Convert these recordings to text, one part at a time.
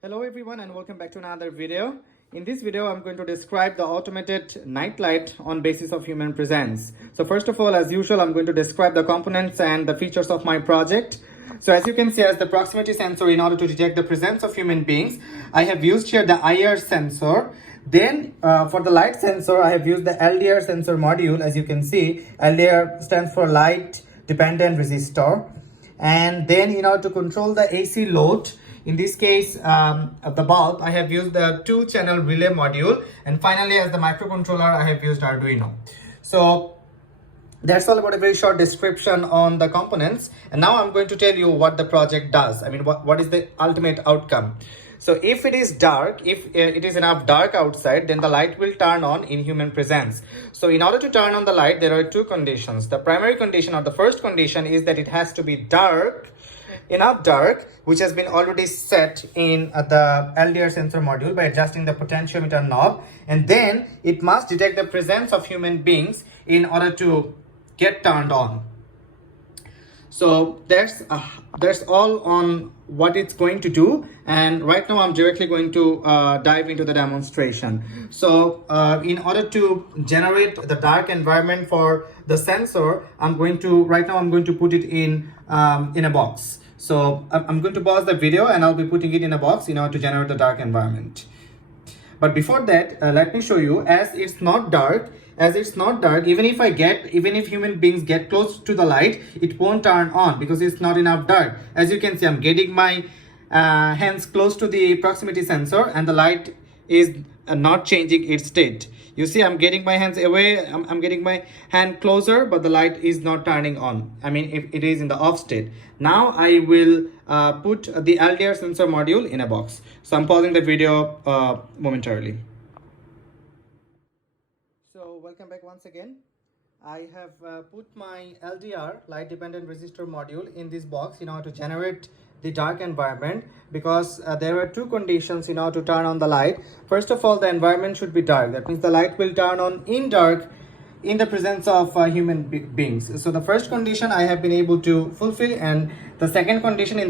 Hello everyone and welcome back to another video. In this video, I'm going to describe the automated night light on basis of human presence. So first of all, as usual, I'm going to describe the components and the features of my project. So as you can see, as the proximity sensor, in order to detect the presence of human beings, I have used here the IR sensor. Then for the light sensor, I have used the LDR sensor module. As you can see, LDR stands for light dependent resistor. And then in order to control the AC load, in this case of the bulb, I have used the 2-channel relay module, and finally as the microcontroller I have used Arduino. So that's all about a very short description on the components, and now I'm going to tell you what the project does. I mean, what is the ultimate outcome. So if it is dark, if it is enough dark outside, then the light will turn on in human presence. So in order to turn on the light, there are two conditions. The primary condition, or the first condition, is that it has to be dark, enough dark, which has been already set in the LDR sensor module by adjusting the potentiometer knob, and then it must detect the presence of human beings in order to get turned on. So that's all on what it's going to do, and right now I'm directly going to dive into the demonstration. So in order to generate the dark environment for the sensor, I'm going to put it in a box. So I'm going to pause the video and I'll be putting it in a box in order to generate the dark environment. But before that, let me show you, as it's not dark, even if human beings get close to the light, it won't turn on because it's not enough dark. As you can see, I'm getting my hands close to the proximity sensor and the light is not changing its state. You see, I'm getting my hands away, I'm getting my hand closer, but the light is not turning on. I mean, if it is in the off state. Now I will put the LDR sensor module in a box. So I'm pausing the video momentarily. So welcome back once again. I have put my LDR, light dependent resistor module, in this box in order to generate the dark environment, because there are two conditions in order to turn on the light. First of all, the environment should be dark. That means the light will turn on in dark in the presence of human beings. So the first condition I have been able to fulfill, and the second condition,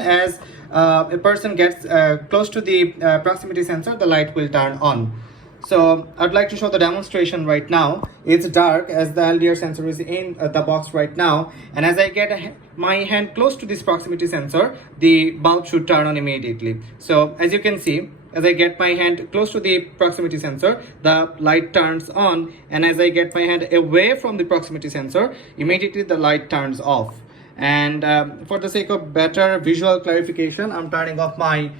as a person gets close to the proximity sensor, the light will turn on. So I'd like to show the demonstration right now. It's dark as the LDR sensor is in the box right now, and as I get my hand close to this proximity sensor, the bulb should turn on immediately. So as you can see, as I get my hand close to the proximity sensor, the light turns on, and as I get my hand away from the proximity sensor, immediately the light turns off. And for the sake of better visual clarification, I'm turning off my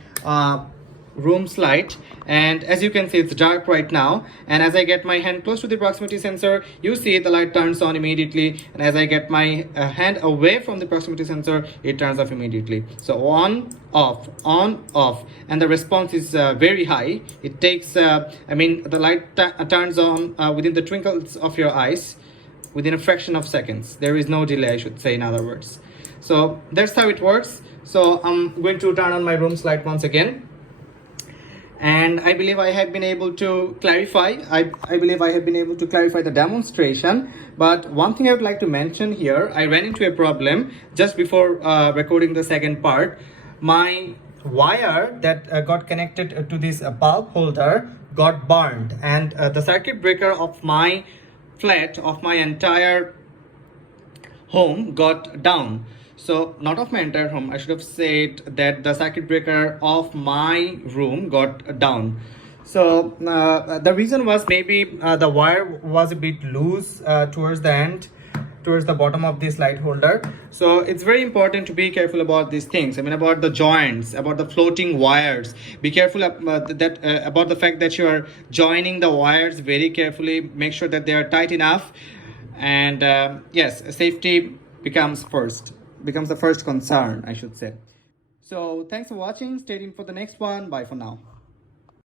room's light, and as you can see, it's dark right now, and as I get my hand close to the proximity sensor, you see the light turns on immediately, and as I get my hand away from the proximity sensor, it turns off immediately. So on off, and the response is very high. It takes the light turns on within the twinkles of your eyes, within a fraction of seconds. There is no delay, I should say, in other words. So that's how it works. So I'm going to turn on my room's light once again. And I believe I have been able to clarify. I believe I have been able to clarify the demonstration. But one thing I would like to mention here, I ran into a problem just before recording the second part. My wire that got connected to this bulb holder got burned, and the circuit breaker of my flat, of my entire home, got down. So not of my entire home, I should have said that the circuit breaker of my room got down. So the reason was maybe the wire was a bit loose towards the end, towards the bottom of this light holder. So it's very important to be careful about these things. I mean, about the joints, about the floating wires. Be careful about the fact that you are joining the wires very carefully. Make sure that they are tight enough, and yes, safety becomes the first concern, I should say. So thanks for watching. Stay tuned for the next one. Bye for now.